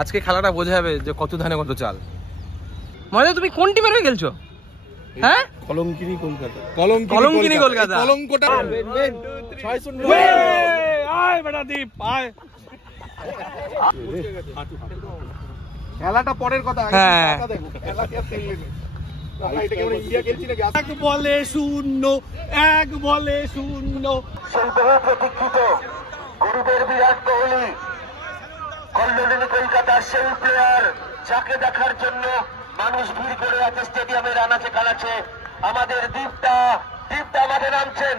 আজকে খেলাটা বোঝা যাবে যে কত ধানে কত চাল। মনে তুমি কোন টিমের হয়ে খেলছো? হ্যাঁ, কলঙ্কিনী কলকাতা। কলঙ্কিনী কলকাতা। কলঙ্কটা আয় বেটা দীপ আয়। খেলাটা পরের কথা। হ্যাঁ, খেলা কি আর খেললে না। এটা কেমন ইন্ডিয়া খেলছি নাকি? এক বলে শূন্য, এক বলে শূন্য। প্রতীক্ষিত গুরুদেব বিরাট কোহলি কল্যাণী কলকাতার সেই প্লেয়ার যাকে দেখার জন্য মানুষ ভিড় করে আছে স্টেডিয়ামের আনাচে কানাচে। আমাদের দীপটা আমাদের নামছেন।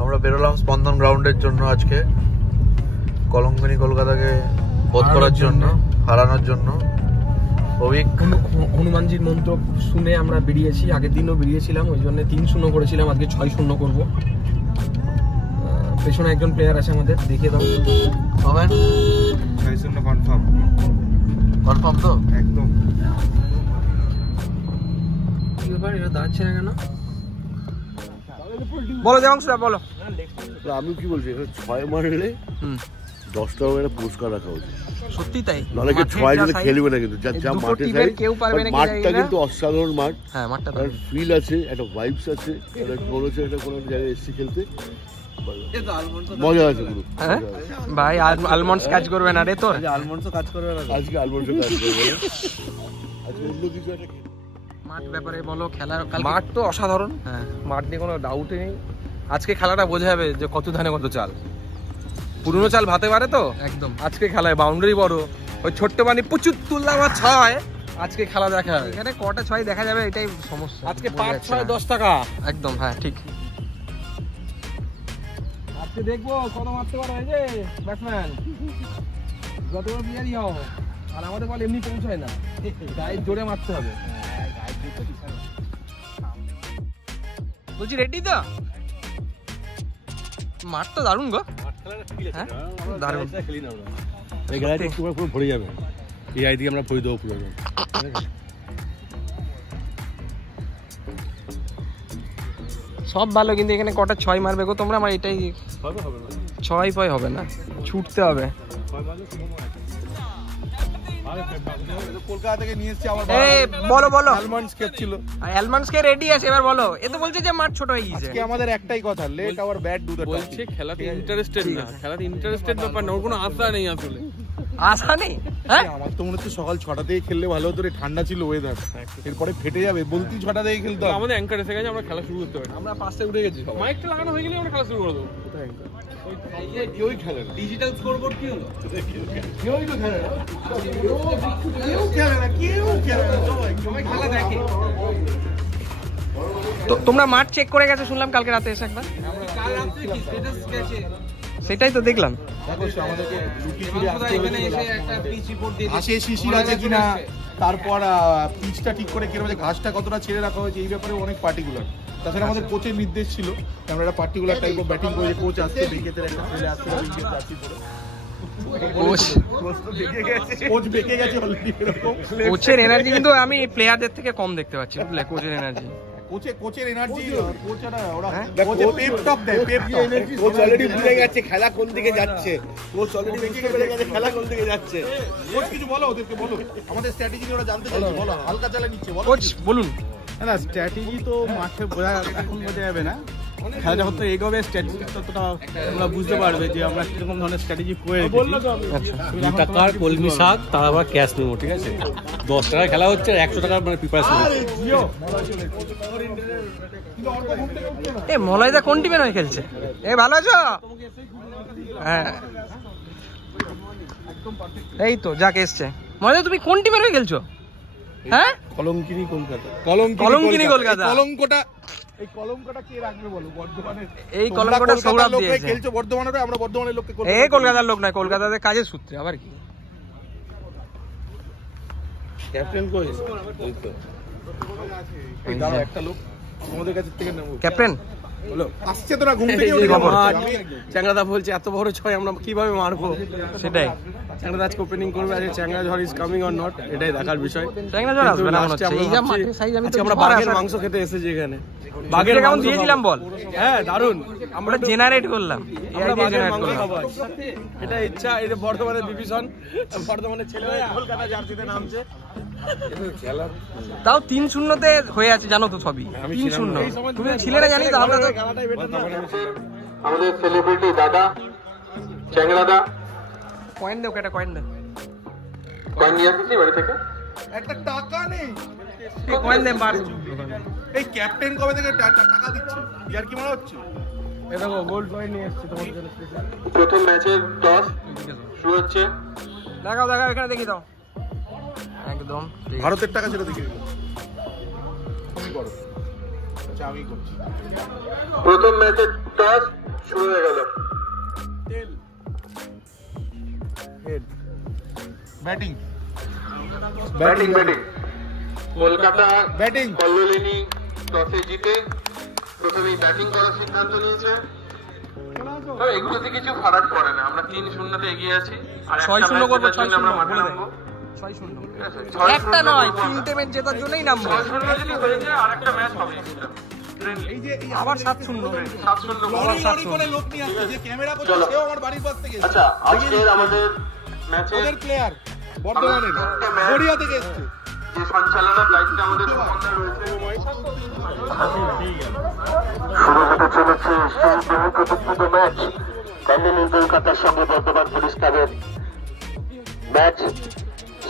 আমরা বেরোলাম স্পন্দন গ্রাউন্ডের জন্য আজকে কলঙ্কিনী কলকাতাকে বধ করার জন্য, হারানোর জন্য। হনুমানজির মন্ত্র শুনে আমরা বেরিয়েছি। আগের দিনও বেরিয়েছিলাম, ওই জন্য 3-0 করেছিলাম, আজকে 6-0 করবো। পেছনে একজন প্লেয়ার আছে আমাদের, দেখিয়ে দাও। 6-0 কনফার্ম। কনফার্ম তো একদম। কি ব্যাপার, এটা দাঁড়াচ্ছে না কেন? বলো দেবাংশুদা, বলো। আমি কি বলছি, 6 মারলে 10 টাকা করে পুরস্কার রাখা উচিত। সত্যি তাই, নাহলে 6 জনে খেলবে না, কিন্তু যা মাঠে কেউ পারবে না। মাঠটা কিন্তু অসাধারণ মাঠ। হ্যাঁ, মাঠটা তার ফিল আছে, একটা ভাইবস আছে, বলেছে এটা কোনো জায়গায় এসে খেলতে মজা আছে পুরো। ভাই আলমন্ডস কাজ করবে না রে তোর? আলমন্ডসও কাজ করবে না আজকে আলমন্ডসও কাজ করবে না, আজকে অন্য কিছু একটা খেলবে। মাঠ ব্যাপারে বলো, খেলার মাঠ তো অসাধারণ। হ্যাঁ, মাঠ নিয়ে কোনো ডাউটই নেই। আজকে খেলাটা বোঝা যাবে যে কত ধানে কত চাল। পুরনো চাল ভাতে পারে তো একদম। আজকে খেলায় বাউন্ডারি বড়, ওই ছোট্ট বানি প্রচুর তুললা বা 6 আজকে খেলা দেখা যাবে। এখানে কটা 6 দেখা যাবে এটাই সমস্যা। আজকে 5-6-10 টাকা একদম। হ্যাঁ, ঠিক। আজকে দেখবো কত মারতে পারো এই যে ব্যাটসম্যান, যত বিয়ারি হও। আর আমাদের বল এমনি পৌঁছায় না, গায়ে জোরে মারতে হবে। বলছি রেডি তো? মাঠ তো দারুণ গো। হ্যাঁ, দারুণ। এই গাড়িটা একটু পুরো ভরে যাবে, এই আইদিকে আমরা ভরে দেবো পুরো। সব ভালো, কিন্তু এখানে কটা 6 মারবে গো তোমরা? আমার এটাই 6 হবে না, ছুটতে হবে। কলকাতা থেকে নিয়ে এসেছি আমার। বলো বলো। আলমন্ডস কে ছিল, আলমন্ডস কে রেডি আছে, এবার বলো। এ তো বলছে যে মাঠ ছোট হয়ে গেছে। আজকে আমাদের একটাই কথা, let our bat do the task. বলছে খেলাতে ইন্টারেস্টেড না, খেলাতে ইন্টারেস্টেড ব্যাপার না, ওর কোনো আশা নেই আসলে। আশা নেই? হ্যাঁ, আমার তো মনে হচ্ছে সকাল 6টা থেকে খেললে ভালো হতো রে, ঠান্ডা ছিল ওয়েদার, এরপরে ফেটে যাবে। বলতি 6টা থেকে খেলতে হবে। আমাদের অ্যাঙ্কার এসে গেছে, আমরা খেলা শুরু করতে পারি। আমরা 5 থেকে উঠে গেছি, মাইকটা লাগানো হয়ে গেলে আমরা খেলা শুরু করে দেবো। কেউই খেলে না। ডিজিটাল স্কোরবোর্ড কি হলো? কেউই তো খেলে না, কেউ খেলে না, কেউ খেলে না, সবাই খেলা দেখে। তো তোমরা মাঠ চেক করে গেছো শুনলাম কালকে রাতে এসে একবার। সেটাই তো দেখলাম। দেখো আমাদেরকে রুটি ফিরে আসতে হবে, ঘাসে শিশির আছে কিনা, তারপর পিচটা ঠিক করে কিরকম, ঘাসটা কতটা ছেড়ে রাখা হয়েছে, এই ব্যাপারে অনেক পার্টিকুলার। তাছাড়া আমাদের কোচের নির্দেশ ছিল আমরা একটা পার্টিকুলার টাইপ অফ ব্যাটিং করে, কোচ আসছে বেকেতের একটা ছেলে আসছে জার্সি পরে, কোচ বেঁকে গেছে অলরেডি। এরকম কোচের এনার্জি কিন্তু আমি প্লেয়ারদের থেকে কম দেখতে পাচ্ছি, বুঝলে? কোচের এনার্জি, কোচের এনার্জি, কোচরা ওরা কোচে পেপ টক দেয়, পেপ এনার্জি। কোচ অলরেডি বুঝে গেছে খেলা কোন দিকে যাচ্ছে, কোচ অলরেডি বুঝে পেরে গেছে খেলা কোন দিকে যাচ্ছে। কোচ কিছু বলো, ওদেরকে বলো আমাদের স্ট্র্যাটেজি ওরা জানতে চাইছে, বলো। হালকা চালা নিচ্ছে, বলো কোচ বলুন। না, স্ট্র্যাটেজি তো মাঠে এখন বোঝা যাবে না, খেলা যখন তো এগোবে স্ট্র্যাটেজি ততটা তোমরা বুঝতে পারবে যে আমরা কিরকম ধরনের স্ট্র্যাটেজি করে রেখেছি। 2 টাকার কলমি শাক, তার আবার ক্যাশ মেমো, ঠিক আছে? 10 টাকার খেলা হচ্ছে, 100 টাকার মানে প্রিপারেশন। মলয়দা কোন টিমের হয়ে খেলছে? ভালো আছো? হ্যাঁ, এই তো যাক এসছে। মলয়দা তুমি কোন টিমের হয়ে খেলছো? হ্যাঁ, কলঙ্কিনী কলকাতা। কলঙ্কিনী কলকাতা। এই কলঙ্কটা কে রাখবে বলো? বর্ধমানের এই কলঙ্কটা সৌরভ দিয়েছে। খেলছো বর্ধমানের, আমরা বর্ধমানের লোককে। এই কলকাতার লোক নয়, কলকাতাতে কাজের সূত্রে। আবার কি ক্যাপ্টেন কই? ওই তো দাঁড়াও, একটা লোক আমাদের কাছ থেকে নেব। ক্যাপ্টেন আসছে তোরা ঘুম থেকে উঠে খবর। চ্যাংরাদা বলছে এত বড় ছয় আমরা কিভাবে মারবো, সেটাই। চ্যাংরাদা আজকে ওপেনিং করবে, আজকে চ্যাংরা ঝড় ইজ কামিং অর নট এটাই দেখার বিষয়। চ্যাংরা ঝড় আসবে না মনে কিন্তু হচ্ছে। last এ এই যা আমরা মাঠের size আমি তো আজকে আমরা কিছু করার বাঘের আশা- মাংস খেতে এসেছি এখানে। বাঘের কেমন মাংস দিয়ে খাবো। দিলাম বল। হ্যাঁ দারুন, আমরা জেনারেট করলাম, আমরা AI বাঘের জেনারেট মাংস করলাম। খাবো আজ। এটা ইচ্ছা, এই যে বর্ধমানের বিভীষণ, বর্ধমানের ছেলে হয়ে কলকাতা জার্সিতে নামছে। তাও 3-0-তে হয়ে আছে জানো তো সবই। 3-0 তুমি ছিলে না জানি, তাহলে তো খেলাটাই বেটার না। আমাদের সেলিব্রিটি দাদা চ্যাংরাদা কয়েন দাও, একটা কয়েন দাও। কয়েন নিয়ে আসছি বাড়ি থেকে। একটা টাকা নেই। কয়েন দে বার। এই ক্যাপ্টেন কবে থেকে টাকা দিচ্ছে? ইয়ার কি মনে হচ্ছে? এ দেখো গোল্ড কয়েন নিয়ে এসেছি তোমাদের জন্য স্পেশাল। প্রথম ম্যাচের টস শুরু হচ্ছে। দেখাও দেখাও, এখানে দেখি দাও একদম। ভারতের টাকা ছিল দেখে নিলাম। তুমি করো। আচ্ছা আমি করছি। প্রথম ম্যাচের টস শুরু হয়ে গেল। ব্যাটিং ব্যাটিং কলকাতা ব্যাটিং কল্লোলিনী টসে জিতে প্রথমেই ব্যাটিং করার সিদ্ধান্ত নিয়েছে। তবে এগুলোতে কিছু ফারাক পড়ে না, আমরা 3-0-তে এগিয়ে আছি। আর 6-0 করবো, আমরা মাঠে 6-0 নামবো। 6-0 ঠিক আছে? একটা নয়, 3টে ম্যাচ জেতার জন্যই নামবো। 6-0 যদি হয়ে যায় আর একটা ম্যাচ হবে। এই যে এই আবার 7-0 7-0 লরি লরি করে লোক নিয়ে আসছে, যে ক্যামেরা করছে সেও আমার বাড়ির পাশ থেকে এসেছে। আচ্ছা, আজকের আমাদের ম্যাচের ওদের প্লেয়ার বর্ধমানের গড়িয়া থেকে এসেছে। যে সঞ্চালনার দায়িত্বে আমাদের সুমনদা রয়েছে। শুরু হতে চলেছে সেই বহু প্রতীক্ষিত ম্যাচ, কল্লোলিনী কলকাতার সঙ্গে বর্ধমান পুলিশ ক্লাবের ম্যাচ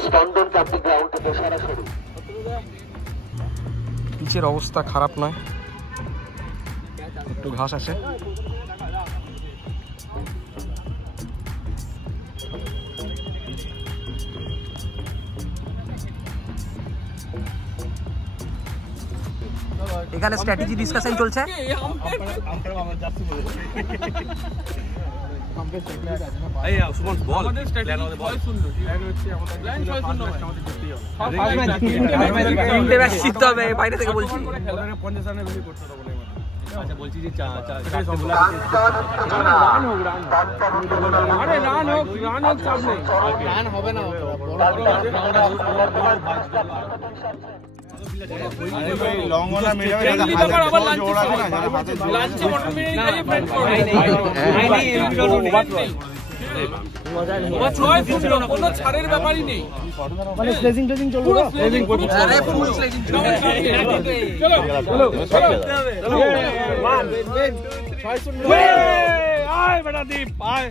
স্পন্দন ক্যাম্পিং গ্রাউন্ড থেকে সরাসরি। পিচের অবস্থা খারাপ নয়, একটু ঘাস আছে। এখানে স্ট্র্যাটেজি ডিসকাশন চলছে। তিনটে ম্যাচ জিততে হবে, বাইরে থেকে বলছি। লঙ্গনা মেরে ছাড়ের ব্যাপারই নেই। আরে ফুল স্লেজিং চলবে। আয় বেটা দীপ আয়।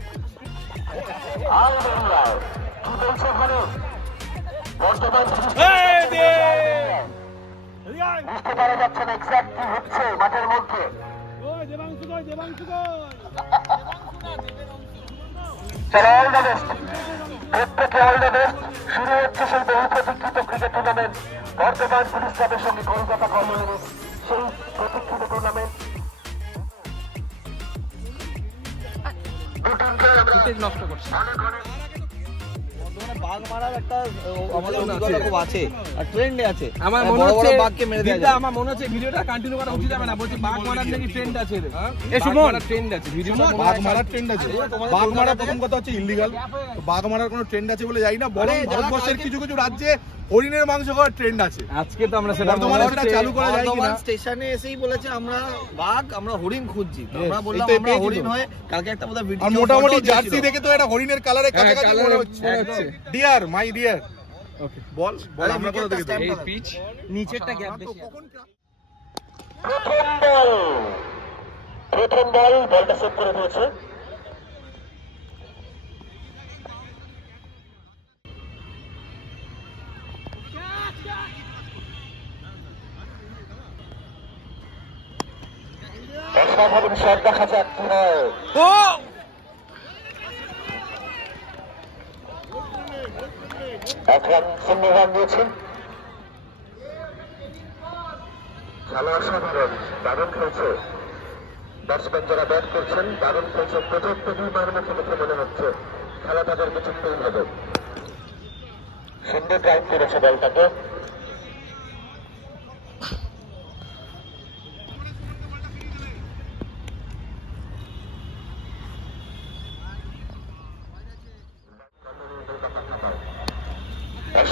বুঝতে পারা যাচ্ছে না এক্সাক্ট কি হচ্ছে মাঠের মধ্যে। চলো অল দ্য বেস্ট, প্রত্যেকে অল দ্য বেস্ট। শুরু হচ্ছে সেই বহু প্রতীক্ষিত ক্রিকেট টুর্নামেন্ট বর্ধমান পুলিশ ক্লাবের সঙ্গে কলকাতা কল্লোলিনী, সেই প্রতীক্ষিত টুর্নামেন্ট। নষ্ট করছে। বাঘ মারার একটা আমাদের অভিজ্ঞতা খুব আছে আর ট্রেন্ডে আছে। আমার মনে হচ্ছে বাঘকে মেরে দেয়া যায়। আমার মনে হচ্ছে ভিডিওটা কন্টিনিউ করা উচিত হবে না, বলছি বাঘ মারার নাকি ট্রেন্ড আছে রে। এ সুমন ট্রেন্ড আছে ভিডিওটা। বাঘ মারার ট্রেন্ড আছে। বাঘ মারা প্রথম কথা হচ্ছে ইল্লিগাল। বাঘ মারার কোনো ট্রেন্ড আছে বলে যাই না, বরং ভারতবর্ষের কিছু কিছু রাজ্যে হরিণের মাংস খাওয়ার ট্রেন্ড আছে। আজকে তো আমরা সেটা বর্তমানে সেটা চালু করা যায় কিনা। স্টেশনে এসেই বলেছে আমরা বাঘ, আমরা হরিণ খুঁজছি। আমরা বললাম এই তো আমরা পেয়েছি হরিণ তো। হয়ে কালকে একটা বোধহয় ভিডিও আর মোটামুটি জার্সি দেখে তো এটা হরিণের কালারে কাছাকাছি মনে হচ্ছে। Dear my dear. ওকে বল বল আমরা কোথা থেকে দেখব? এই পিচ নিচেরটা গ্যাপ বেশি। প্রথম বল বলটা সেভ করে দিয়েছে। অসাধারণ শট দেখা যাক কি হয়। এক রান শূন্য রান দিয়েছে। খেলা অসাধারণ, দারুণ খেলছে ব্যাটসম্যান যারা ব্যাট করছেন, দারুণ খেলছে। প্রথম দুই মার মুখে দেখে মনে হচ্ছে খেলা তাদেরকে জিততেই হবে। সুন্দর ড্রাইভ করেছে বলটাকে।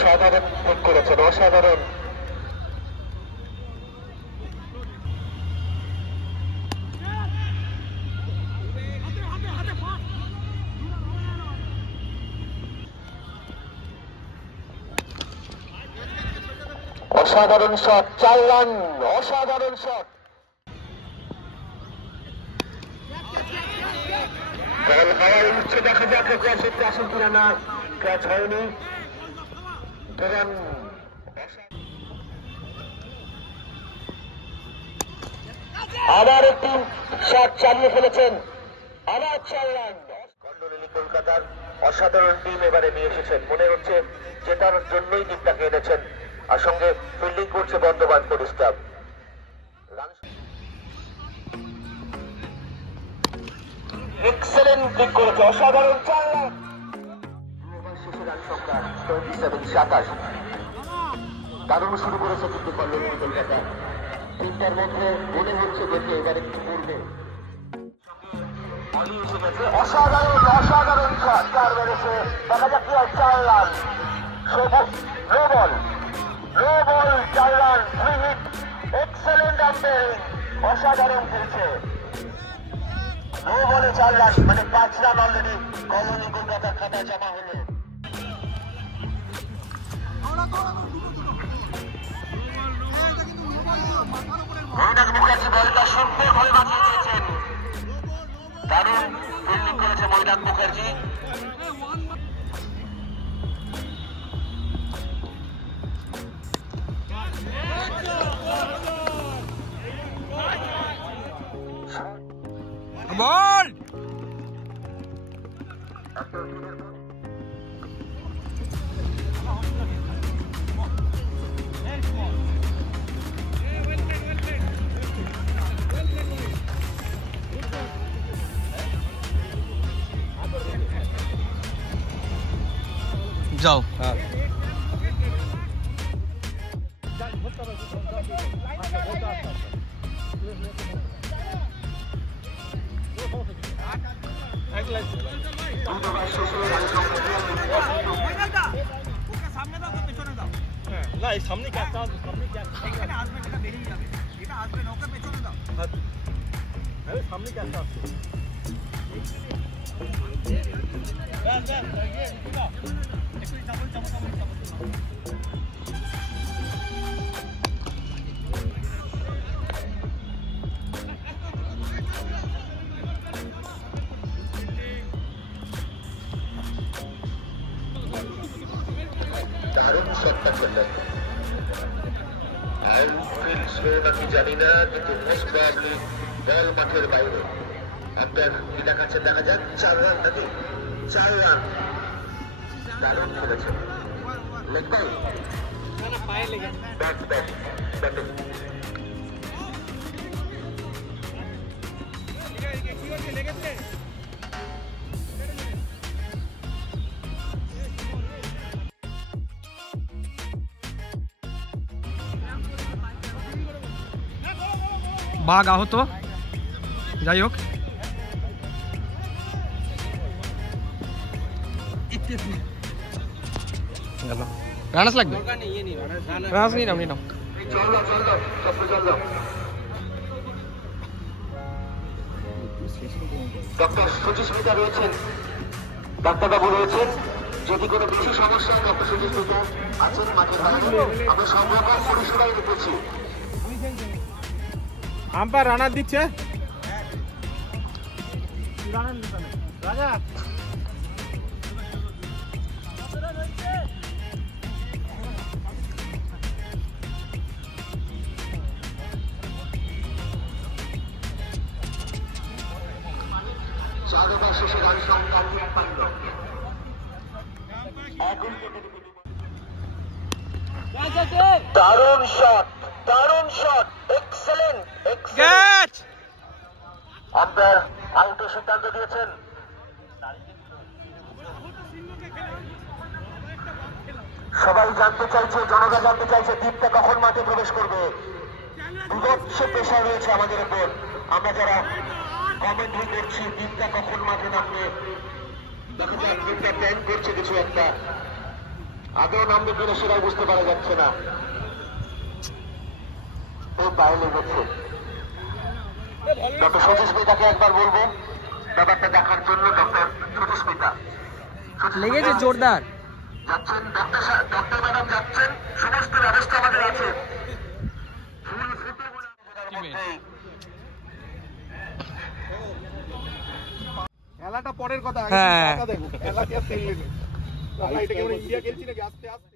অসাধারণ ঠিক করেছেন, অসাধারণ। অসাধারণ শট, 4 রান, অসাধারণ শট। বল হাওয়ায় উঠছে, দেখা যাক ক্যাচ করতে আসেন কিনা। না, ক্যাচ হয়নি। আবার একটি শট চালিয়ে ফেলেছেন, আবার 4 রান। কল্লোলিনী কলকাতার অসাধারণ টিম এবারে নিয়ে এসেছেন, মনে হচ্ছে জেতার জন্যই টিমটাকে এনেছেন। আর সঙ্গে ফিল্ডিং করছে Bardhaman police club. Excellent kick করেছে, অসাধারণ 4 রান। শেষে রান সংখ্যা 27-27। দারুণ শুরু করেছে কিন্তু কল্লোলিনী কলকাতা। তিনটার মধ্যে মনে হচ্ছে দেখে এবার একটু পড়বে। অসাধারণ অসাধারণ শট, 4 মেরেছে। দেখা যাক কি হয়, 4 run. No ball, 4 run, 3 hit. Excellent umpiring, অসাধারণ খেলছে। নো বলে 4 রান, মানে 5 রান অলরেডি কলোনি কলকাতার খাতায় জমা হলো। মৈনাক মুখার্জি বলটা সুন্দরভাবে বাঁচিয়ে দিয়েছেন। দারুণ ফিল্ডিং করেছে মৈনাক মুখার্জি। বল যাও। না, এই সামনে ক্যাচটা আসবে, সামনে ক্যাচটা আসবে, এটা বেরিয়ে যাবে, এটা আসবে না, ওকে পেছনে দাও। আরে সামনে ক্যাচটা আসবে। দারুণ শটটা খেললেন। আউটফিল্ড স্লো নাকি জানি না, কিন্তু মোস্ট প্রবাবলি বল মাঠের বাইরে। আপনার কি দেখাচ্ছেন, দেখা যাক। 4 রান নাকি, 4 রান। দারুণ খেলেছেন। Leg by, bat batting. বাঘ আহত, যাই হোক। রানাস লাগবে, রানাস নিয়ে নাও, নিয়ে নাও। ডক্টর সতীশ মিতা রয়েছেন, ডাক্তারবাবু রয়েছেন। যদি কোনো বেশি সমস্যা হয়, ডক্টর সতীশ মিতা আছেন মাঠের বাইরে। আমরা সব রকম পরিষেবাই রেখেছি। আম্পায়ার রানার দিচ্ছে। রাজা চারবার শেষে রান সংখ্যা 53। দারুণ শট, দারুণ শট, এক্সেলেন্ট এক্সেলেন্ট। আম্পায়ার আউটের সিদ্ধান্ত দিয়েছেন। সবাই জানতে চাইছে, জনতা জানতে চাইছে দীপটা কখন মাঠে প্রবেশ করবে। বিভৎস প্রেশার রয়েছে আমাদের উপর। আমরা যারা কমেন্ট্রি করছি, দীপটা কখন মাঠে নামবে। দেখা যাক, দীপটা প্ল্যান করছে কিছু একটা। আদৌ নামবে কিনা সেটাই বুঝতে পারা যাচ্ছে না। এই পায়ে লেগেছে। ডক্টর সতীশমিতাকে একবার বলবো ব্যাপারটা দেখার জন্য। ডক্টর সতীশমিতা লেগেছে জোরদার। যাচ্ছেন, ডক্টর ম্যাডাম যাচ্ছেন, সমস্ত ব্যবস্থা আমাদের আছে। খেলাটা পরের কথা, হ্যাঁ। দেখো খেলাকে আর ফেললে নেই। এটা কি আমরা ইন্ডিয়া খেলছি নাকি? আস্তে আস্তে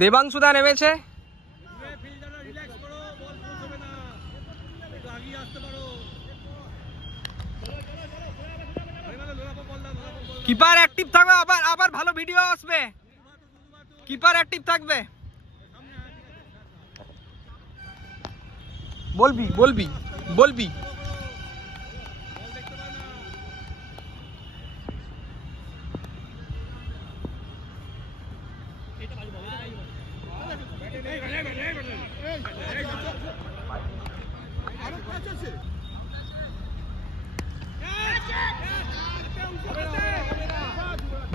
দেবাংশুদা নেমেছে। কিপার অ্যাক্টিভ থাকবে, আবার ভালো ভিডিও আসবে। কিপার অ্যাক্টিভ থাকবে। বলবি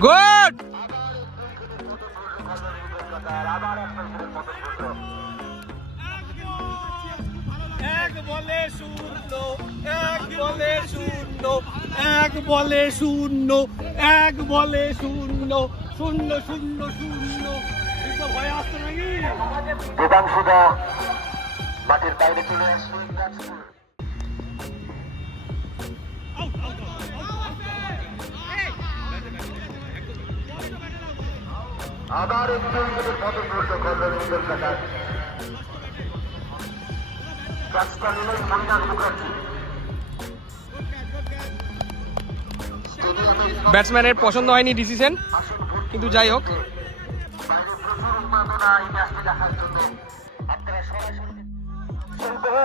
গুড। এক বলে শূন্য, এক বলে শূন্য, এক বলে শূন্য, এক বলে শূন্য, শূন্য শূন্য শূন্য। ভয় আসছে নাকি? দেবাংশুদা মাঠের বাইরে চলে আসছে। আবার একটু পতন ঘটল কল্যাণী কলকাতার। ক্যাচটা নিলেন মনিরাজ মুখার্জি। ব্যাটসম্যানের পছন্দ হয়নি ডিসিশন, কিন্তু যাই হোক।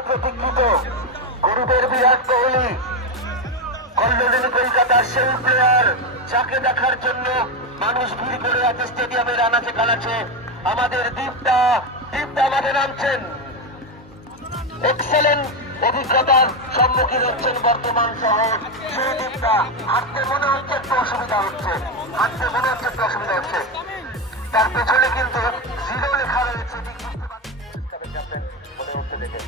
প্রতীক্ষিত গরিবের বিরাট কোহলি, কল্যাণী কলকাতার সেই প্লেয়ার যাকে দেখার জন্য মানুষ ভিড় করে আছে স্টেডিয়ামের আনাচে কানাচে। আমাদের দীপটা আমাদের নামছেন। এক্সেলেন্ট অভিজ্ঞতার সম্মুখীন হচ্ছেন বর্তমান শহর। সেই দীপটা হাঁটতে মনে হচ্ছে একটু অসুবিধা হচ্ছে, তার পেছনে কিন্তু 0 লেখা রয়েছে। মনে হচ্ছে দেখে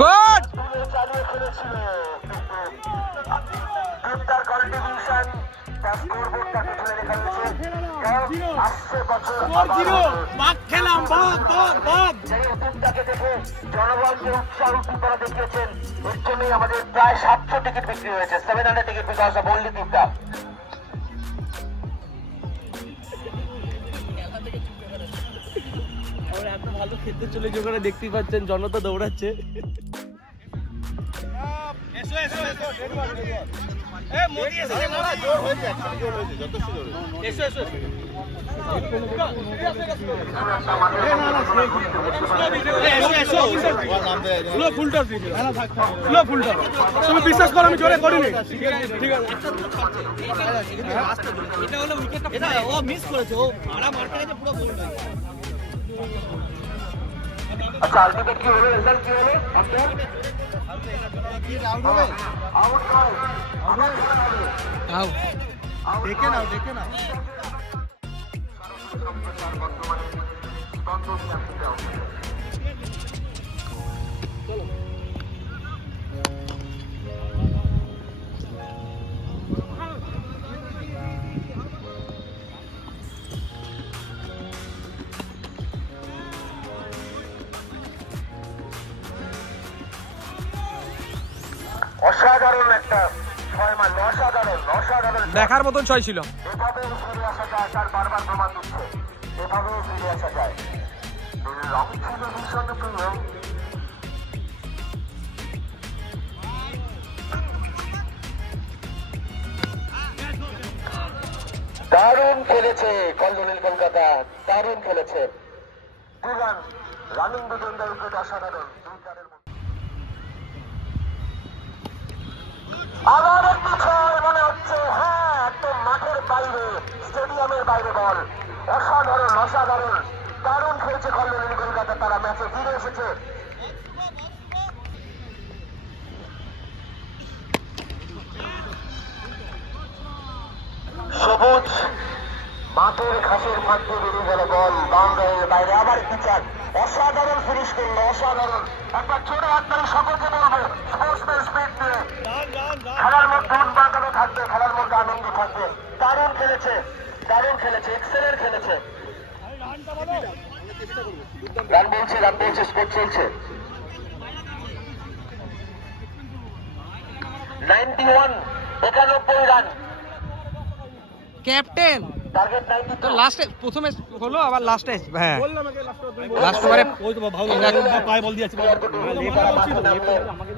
গুড। চালিয়ে ফেলেছিল তার কন্ট্রিবিউশন, তার স্কোরবোর্ডটা পেছনে লেখা রয়েছে। আসছে বছর টিমটাকে দেখে জনগণকে উৎসাহ উদ্দীপনা দেখিয়েছেন। এর জন্যই আমাদের প্রায় 700 টিকিট বিক্রি হয়েছে। 700 টিকিট বিকজ অফ অনলি টিমটা। এত ভালো খেলতে চলেছে, ওখানে দেখতেই পাচ্ছেন জনতা দৌড়াচ্ছে। তুমি বিশ্বাস করো, আমি জোরে করিনি। ঠিক আছে, এটা ও মিস করেছে, ও মারা মারতে গেছে পুরো গোল। আচ্ছা, আলটিমেট কি হলো? রেজাল্ট কি হলো? দেখে নাও। অসাধারণ একটা 6 মাস, অসাধারণ দেখার মতন ছয় ছিল। এভাবে ফিরে আসা যায়, তার বারবার প্রমাণ দিচ্ছে এভাবেও ফিরে আসা যায়। রং ছিল ভীষণ প্রিয়। দারুণ খেলেছে কল্যাণী কলকাতা, দারুণ খেলেছে। রানিং দুজন উইকেট অসাধারণ। আবার একটু ছয় মনে হচ্ছে। হচ্ছে, হ্যাঁ একদম মাঠের বাইরে, স্টেডিয়ামের বাইরে বল। অসাধারণ অসাধারণ, দারুণ খেলছে কল্যাণী কলকাতা, তারা ম্যাচে ফিরে এসেছে। সবুজ মাঠের ঘাসের মধ্যে বেরিয়ে গেল বল, বাউন্ডারির বাইরে, আবার পিচার। অসাধারণ ফিনিশ করলো, অসাধারণ। একবার ছোট হাততালি সকলকে বলবো, স্পোর্টসম্যান স্পিরিট নিয়ে খেলার মধ্যে উন্মাদনা থাকবে, খেলার মধ্যে আনন্দ থাকবে। দারুণ খেলেছে, দারুণ খেলেছে, এক্সেলেন্ট খেলেছে। রান বলছে, স্কোর চলছে 91 রান। ক্যাপ্টেন টার্গেট তো 92। লাস্টে প্রথমে হলো, আবার লাস্টে হ্যাঁ লাস্ট ওভারে পায়ে বল দিয়েছে,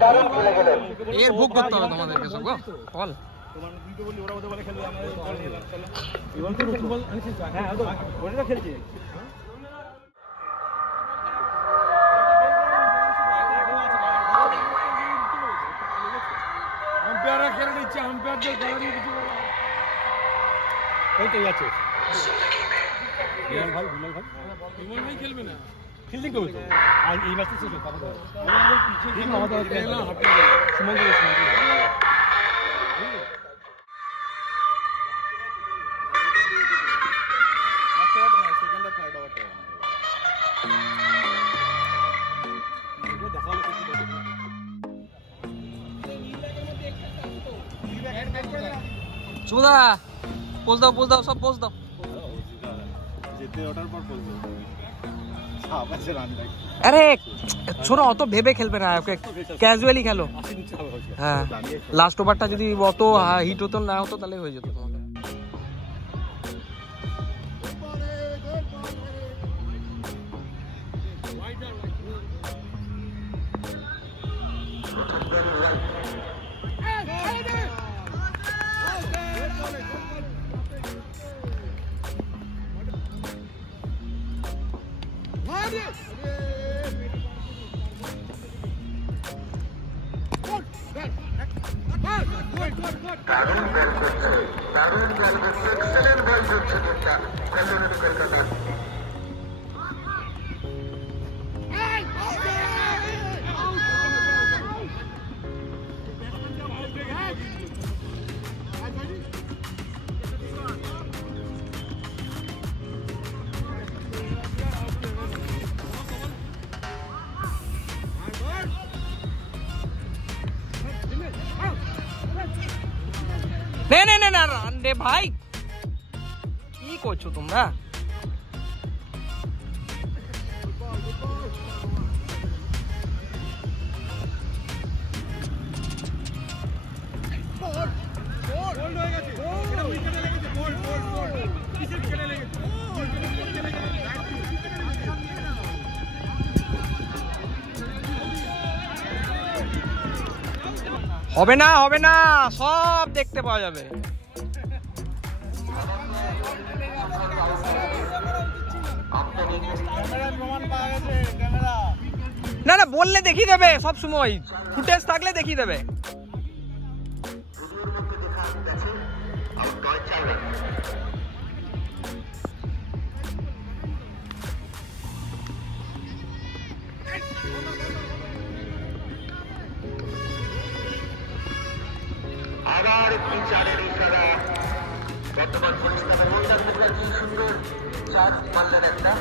দারুণ খেলে গেলেন। এর ভোগ করতে হবে তোমাদেরকে সব গো বল। ওই তো আছে ভাই, ভাই খেলবে না, ফিল্ডিং করবে তো। আর এই ম্যাচে শেষ হবে, সুদা পোজ দাও সব পোজ দাও। আরে ছোড়ো, অত ভেবে খেলবে না, ওকে ক্যাজুয়ালি খেলো। হ্যাঁ লাস্ট ওভারটা যদি অত হিট হতো না হতো তাহলে হয়ে যেত তোমাকে। দারুণ বল করছে, এক্সেলেন্ট বল করছে টিমটা কল্যাণী কলকাতা। না রান রে ভাই, কি করছো তোমরা? হবে না, সব দেখতে পাওয়া যাবে। না বললে দেখিয়ে দেবে, সব সময় ফুটেজ থাকলে দেখিয়ে দেবে। আবার বিচারের ইশারা। বর্তমান পরিস্থিতির মধ্যে থেকে কি সুন্দর চার মারলেন একটা।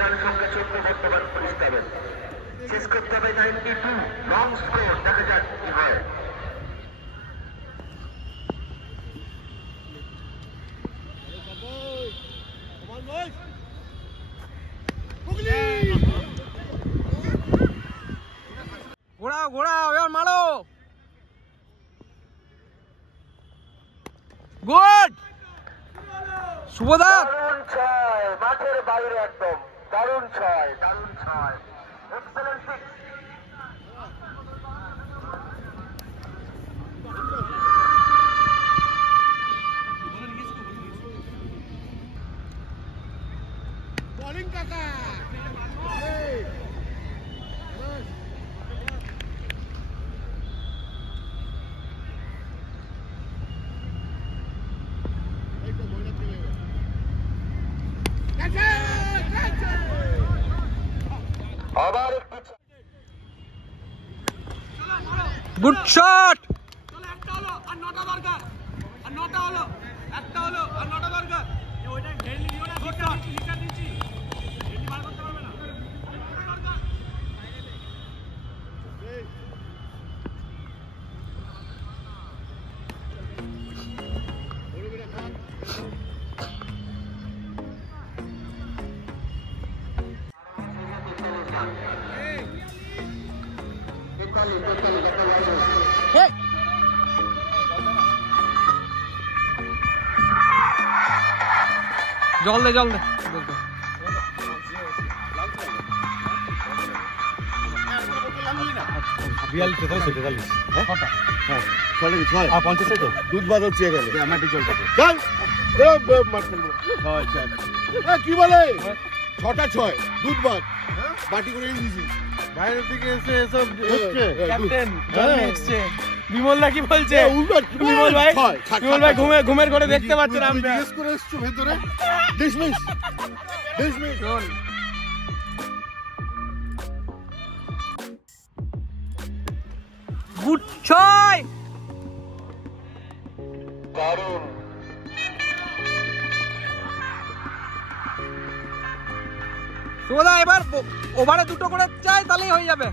রান সংখ্যা 14 বর্তমান পুলিশ পাবেন। শেষ করতে হবে 92 লং স্কোর, দেখা যাক কি হয়। ঘোড়াও ঘোড়াও, এবার মারো। গুড শুভদা। দারুণ ছয়, মাঠের বাইরে একদম দারুণ ছয়, দারুণ ছয়, এক্সেলেন্ট সিক্স। আবার একটু গুড শট। জল দে জল দে। দুধ বাদ হচ্ছে এখানে কি বলে 6টা 6 দুধ বাদ বাটি করে দিয়েছি বাইরের দিকে এসে এসব ক্যাপ্টেন এসছে। বিমল দা কি বলছে? বিমল ভাই ঘুমের করে দেখতে পাচ্ছেন আমরা। জিজ্ঞেস করে এসছো ভেতরে ডিসমিস গুড ছয়। দারুণ। শুভদা এবার ওভারে 2টো করে চাই, তাহলেই হয়ে যাবে।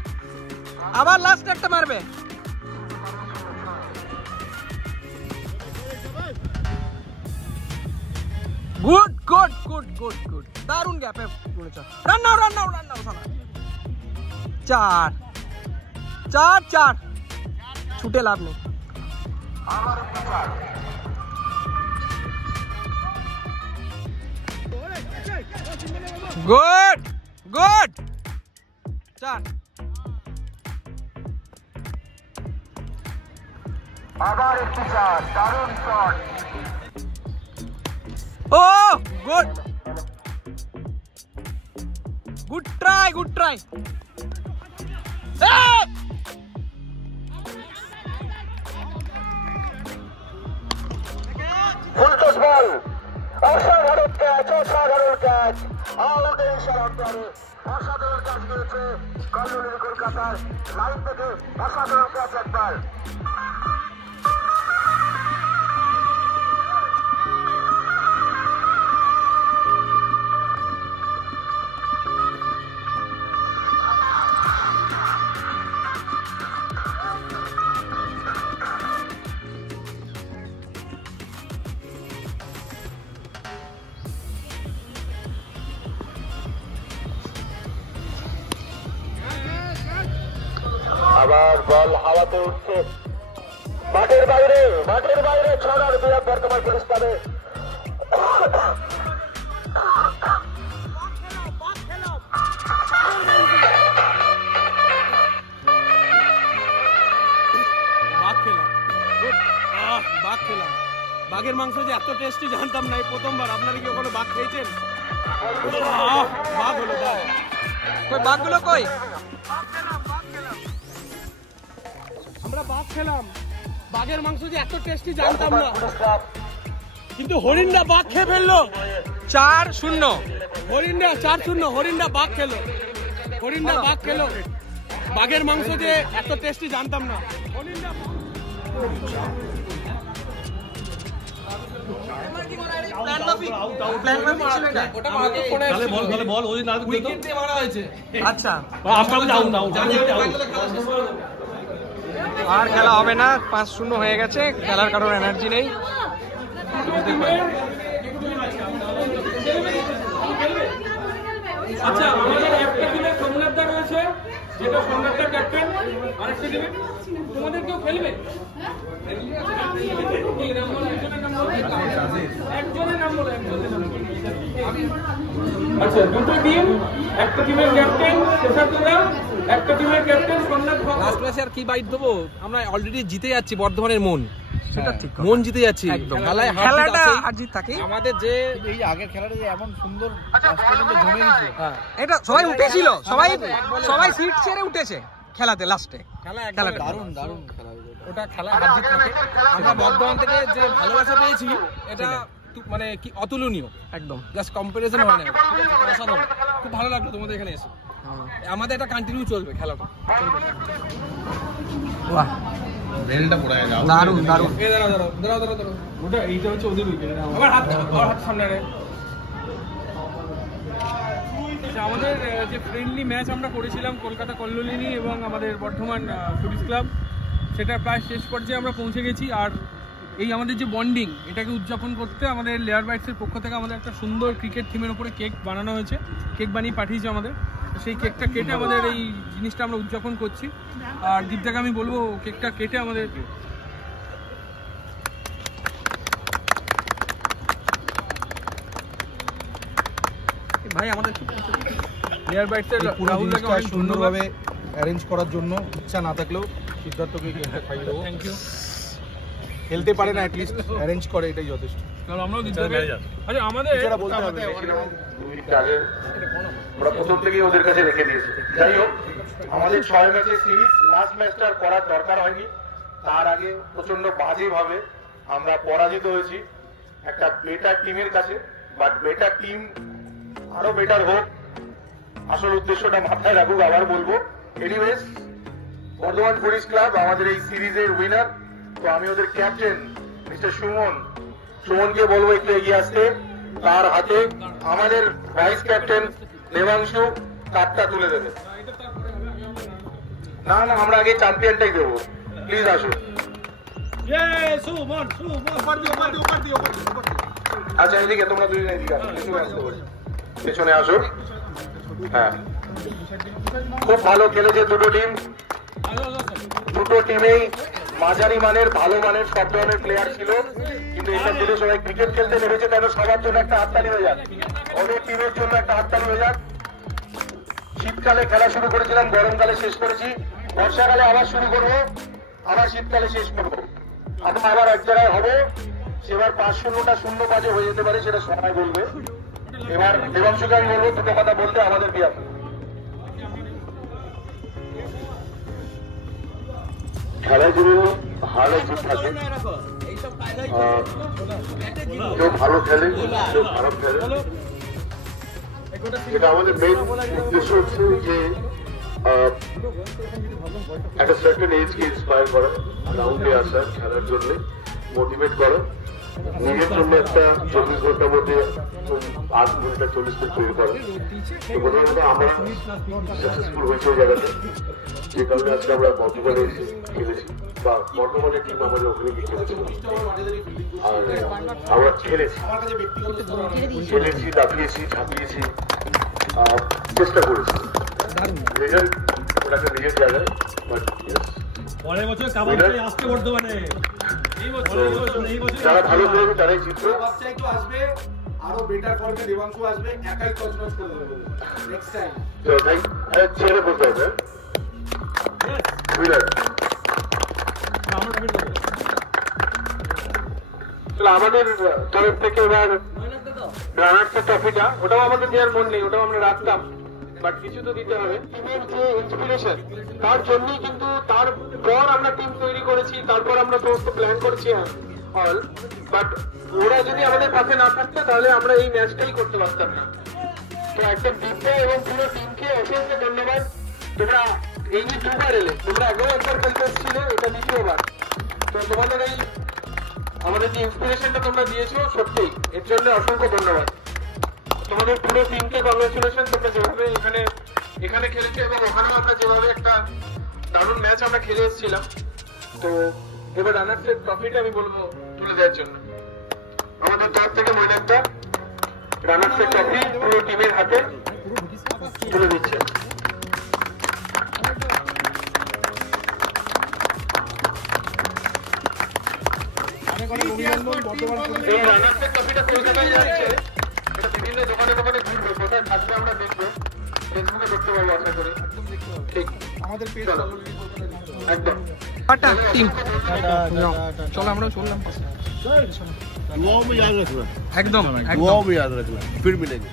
আবার লাস্ট একটা মারবে। Good good good good good, দারুণ গ্যাপে পড়েছ। রান নাও রান নাও রান নাও সালা। 4 4 4, ছুটে লাভ নেই। Good good 4। আবার একটি শট, দারুণ শট। ও good good try good try. Full toss ball, অসাধারণ ক্যাচ, অসাধারণ ক্যাচ, আউট এই শটটারে। অসাধারণ ক্যাচ দিয়েছে কল্লোলিনী কলকাতার লাইন থেকে, অসাধারণ ক্যাচ একবার। আবার বল হাওয়াতে উঠছে, মাঠের বাইরে 6 রান বিরাট বর্তমান পুলিশ পাবে। বাঘের মাংস যে এত টেস্টি জানতাম না, এই প্রথমবার। আপনারা কি ওখানে বাঘ খেয়েছেন? বাঘ হলো বাঘ। কই বাঘগুলো কই? আমরা বাঘ খেলাম, বাঘের মাংস যে এত টেস্টি জানতাম না, কিন্তু হরিণরা বাঘ খেয়ে ফেললো। 4-0 হরিণরা 4-0 হরিণরা বাঘ খেলো, হরিণরা বাঘ খেলো। বাঘের মাংস যে এত টেস্টি জানতাম না। হরিণরা আচ্ছা আর খেলা হবে না, 5-0 হয়ে গেছে, খেলার কারোর এনার্জি নেই। আচ্ছা আমাদের একটা টিমের সোমনাথদা রয়েছে, যেটা সোমনাথদা ক্যাপ্টেন, আরেকটা টিমে তোমাদের কেউ খেলবে? আচ্ছা দুটো টিম, একটা টিমের ক্যাপ্টেন শেষাতুরা, একটা টিমের ক্যাপ্টেন সোমনাথ। লাস্ট ম্যাচে আর কি বাইট দেবো, আমরা অলরেডি জিতে যাচ্ছি বর্ধমানের মন, সেটা ঠিক, মন জিতে যাচ্ছি একদম। খেলাটা আর জিত থাকে আমাদের, যে এই আগের খেলাটা যে এমন সুন্দর জমে গেছে, এটা সবাই উঠেছিল, সবাই সিট ছেড়ে উঠেছে খেলাতে লাস্টে। খেলা দারুণ দারুণ খেলা, ওটা খেলা হার জিত থাকে। আমরা বর্ধমান থেকে যে ভালোবাসা পেয়েছি এটা মানে কি অতুলনীয়, একদম জাস্ট কম্পারিজন হয় না, অসাধারণ। খুব ভালো লাগলো তোমাদের এখানে এসে। আমাদের এটা কন্টিনিউ চলবে খেলাটা। বাহ রেলটা পড়ে গেল, দারুণ দারুণ। এই দাঁড়াও দাঁড়াও দাঁড়াও দাঁড়াও দাঁড়াও, ওটা এইটা হচ্ছে ওদের উইকেট। আবার হাত সামনে রে। আমাদের যে ফ্রেন্ডলি ম্যাচ আমরা করেছিলাম কলকাতা কল্লোলিনী এবং আমাদের বর্ধমান পুলিশ ক্লাব, সেটা প্রায় শেষ পর্যায়ে আমরা পৌঁছে গেছি। আর এই আমাদের যে বন্ডিং, এটাকে উদযাপন করতে আমাদের লেয়ার বাইটসের পক্ষ থেকে আমাদের একটা সুন্দর ক্রিকেট থিমের উপরে কেক বানানো হয়েছে, কেক বানিয়ে পাঠিয়েছে আমাদের। সেই কেকটা কেটে আমাদের এই জিনিসটা আমরা উদযাপন করছি। আর দীপদাকে আমি বলবো কেকটা কেটে আমাদের ভাই আমাদের লেয়ার বাইটসের রাহুলদাকে অনেক সুন্দরভাবে অ্যারেঞ্জ করার জন্য, ইচ্ছা না থাকলেও সিদ্ধার্থকে খাইয়ে দেবো। Thank you. খেলতে পারে না, অ্যাটলিস্ট অ্যারেঞ্জ করে, এটাই যথেষ্ট। কারণ আমরাও দীপদাকে আচ্ছা আমাদের বলতে হবে আমরা প্রথম থেকেই ওদের কাছে রেখে দিয়েছি। যাই হোক, আমাদের 6 ম্যাচের সিরিজ লাস্ট ম্যাচটা করার দরকার হয়নি। তার আগে প্রচন্ড বাজেভাবে আমরা পরাজিত হয়েছি একটা বেটার টিমের কাছে। বাট বেটার টিম আরো বেটার হোক, আসল উদ্দেশ্যটা মাথায় রাখুক। আবার বলবো, এনিওয়েজ বর্ধমান পুলিশ ক্লাব আমাদের এই সিরিজের উইনার। তো আমি ওদের ক্যাপ্টেন মিস্টার সুমনকে বলবো একটু এগিয়ে আসতে। তার হাতে আমাদের ভাইস ক্যাপ্টেন দেবাংশু কাপটা তুলে দেবে। না না, আমরা আগে চ্যাম্পিয়নটাই দেবো। প্লিজ আসুন। আচ্ছা এদিকে তোমরা দুজন এদিকে আসো, পেছনে আসো। হ্যাঁ, খুব ভালো খেলেছে দুটো টিম। দুটো টিমেই মাঝারি মানের, ভালো মানের, সব ধরনের প্লেয়ার ছিল। কিন্তু এখান থেকে সবাই ক্রিকেট খেলতে নেমেছে, কেন সবার জন্য একটা হাততালি হয়ে যাক, ওদের টিমের জন্য একটা হাততালি হয়ে যাক। শীতকালে খেলা শুরু করেছিলাম, গরমকালে শেষ করেছি, বর্ষাকালে আবার শুরু করবো, আবার শীতকালে শেষ করবো। আমরা আবার এক জায়গায় হবো। সেবার 5-0টা 0-5 হয়ে যেতে পারে, সেটা সময় বলবে। এবার দেবাংশুকে আমি বলবো দুটো কথা বলতে আমাদের বিয়ার। খেলায় যদি ভালো জিত থাকে, কেউ ভালো খেলে, কেউ খারাপ খেলে, যেটা আমাদের মেইন উদ্দেশ্য হচ্ছে যে একটা সার্টেন এজকে ইন্সপায়ার করা, গ্রাউন্ডে আসা, খেলার জন্য মোটিভেট করা, নিজের জন্য একটা 24 ঘন্টার মধ্যে 8 ঘন্টা 40 মিনিট তৈরি করা। তো প্রথমত আমরা সাকসেসফুল হয়েছে ওই জায়গাতে, যে কারণে আজকে আমরা বর্ধমানে এসে খেলেছি, বা বর্ধমানের টিম আমাদের ওখানে গিয়ে খেলেছিল। আর আমরা খেলেছি, দাপিয়েছি, ঝাঁপিয়েছি, চেষ্টা করেছি। রেজাল্ট ওটা একটা নিজের জায়গায়, বাট পরের বছর কাবাডি আসছে বর্ধমানে। যারা ভালো খেলবে তারাই জিতবে। আরো বেটার করবে, দেবাংশু আসবে, একাই কচরচ করে দেবে নেক্সট টাইম। ছেড়ে বলতে হবে আমাদের তরফ থেকে এবার রানার্সের ট্রফিটা, ওটাও আমাদের দেওয়ার মন নেই, ওটাও আমরা রাখতাম, বাট কিছু তো দিতে হবে। টিমের যে ইন্সপিরেশন, তার জন্যই কিন্তু তারপর আমরা টিম তৈরি করেছি, তারপর আমরা সমস্ত প্ল্যান করছি অল। বাট ওরা যদি আমাদের পাশে না থাকতো তাহলে আমরা এই ম্যাচটাই করতে পারতাম না। তো একদম দীপা এবং পুরো টিমকে অসংখ্য ধন্যবাদ। তোমরা এই যে দুবার এলে, তোমরা আগেও একবার খেলতে এসেছিলে, এটা দ্বিতীয়বার। তো তোমাদের এই আমাদের যে ইন্সপিরেশনটা তোমরা দিয়েছো সত্যি এর জন্য অসংখ্য ধন্যবাদ। তোমাদের পুরো টিমকে কংগ্রেচুলেশন, তোমরা যেভাবে এখানে খেলেছো এবং ওখানেও আমরা যেভাবে একটা দারুণ ম্যাচ আমরা খেলে এসেছিলাম। তো এবার রানার্সের ট্রফিটা আমি বলবো তুলে দেওয়ার জন্য আমাদের তরফ থেকে মৈনাকদা রানার্সের ট্রফি পুরো টিমের হাতে তুলে দিচ্ছে। এই রানার্সের ট্রফিটা কলকাতায় যাচ্ছে, এটা বিভিন্ন দোকানে দোকানে ঘুরবে, কোথায় থাকবে আমরা দেখবো, ফেসবুকে দেখতে পাবো আশা করি। ঠিক আমাদের পেজ একদম টাটা টিম, চলো আমরা চললাম। दुआओं में याद रखना, একদম दुआओं में याद रखना, फिर मिलेंगे।